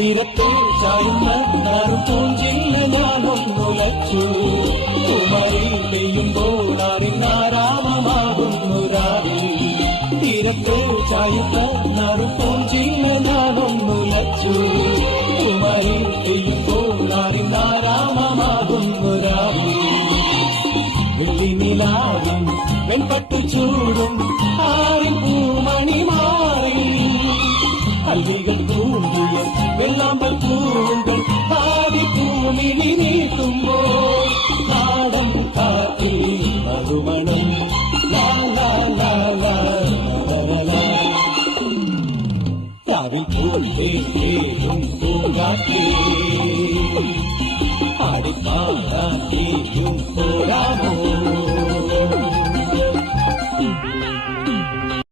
തിരക്ക് ചായുന്ന പൂഞ്ചില്ല ഞാനും മുലച്ചു കുമരി പെയ്യുമ്പോൾ അറിഞ്ഞാരാമമാകുന്നു രാവിൽ തിരക്ക് ചായുന്ന പൂഞ്ചില്ല ഞാനും മുലച്ചു കുമരി പെയ്യുമ്പോൾ അറിഞ്ഞാരാമമാകുന്നു രാവിൽ വെള്ളിനിലാവിൻ വെൺപട്ടു ചൂടും ആരും പൂമണി മാറി കല്ലികൾ பூண்டும் பாடி பூமினி நீட்டும்போ காடம் காத்தி மறுமணம். அடிப்பாடும் போராமோ